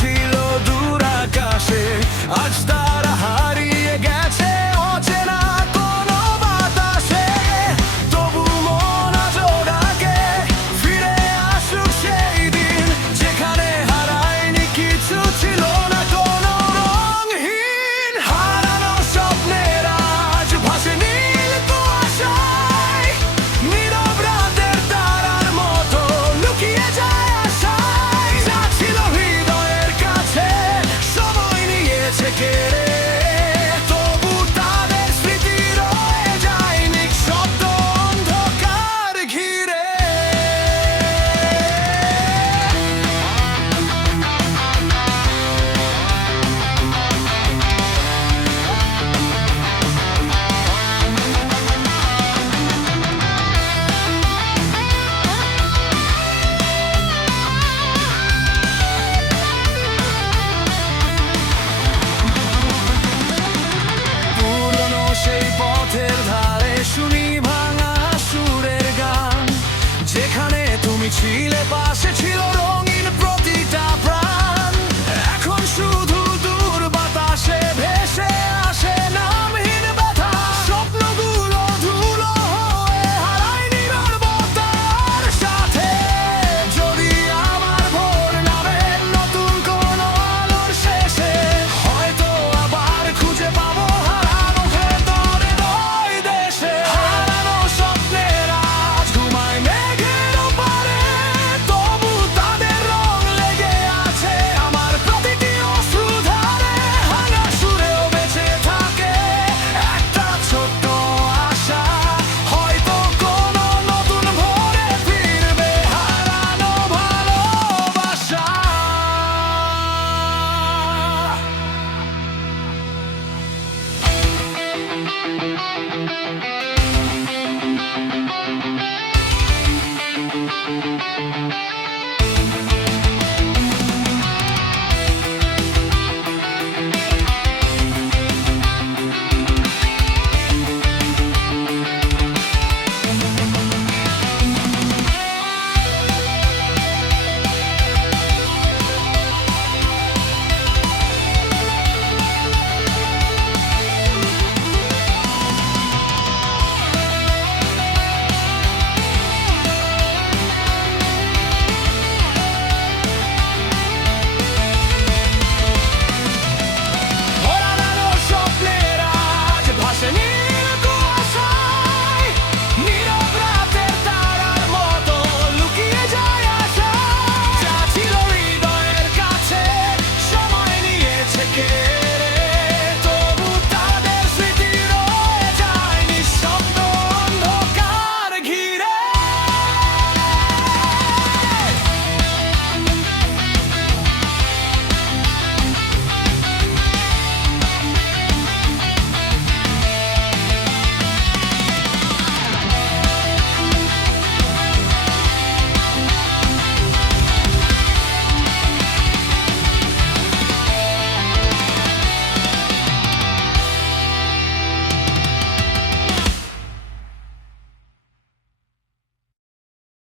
ছিল দূর আকাশে, আজ তারা হারিয়ে গেছে অচেনা কোনো বাতাসে। তবু মন আজ ডাকে ফিরে আসুক সেই দিন, যেখানে হারায়নি কিছু, ছিল না কোনো রঙহীন। হারানো স্বপ্নের আজ ভাসে নীল কুয়াশায়, নীরব রাতের তারার মতো লুকিয়ে যায় আশায়। যা ছিল হৃদয়ের কাছে সময় নিয়েছে কেড়ে, তবু তাদের স্মৃতি রয়ে যায় নিঃশব্দ অন্ধকার ঘিরে। পুরনো সেই পথের ধারে শুনি ভাঙা সুরের গান, যেখানে তুমি ছিলে পাশে, ছিল রঙিন প্রতিটা প্রাণ। এখন শুধু দূর বাতাসে ভেসে আসে নামহীন ব্যথা, স্বপ্নগুলো ধুলো হয়ে হারায় নীরবতার সাথে। যদি আমার ভোর নামে নতুন কোনো আলোর শেষে, হয়তো আবার খুঁজে পাবো হারানো ভেতরে হৃদয় দেশে। হারানো স্বপ্নের আজ ঘুমায় মেঘের ওপারে, তবু তাদের রং লেগে আছে আমার প্রতিটি অশ্রুধারে। ভাঙা সুরেও বেঁচে থাকে একটা ছোট্ট আশা, হয়তো কোনো নতুন ভোরে ফিরবে হারানো ভালোবাসা।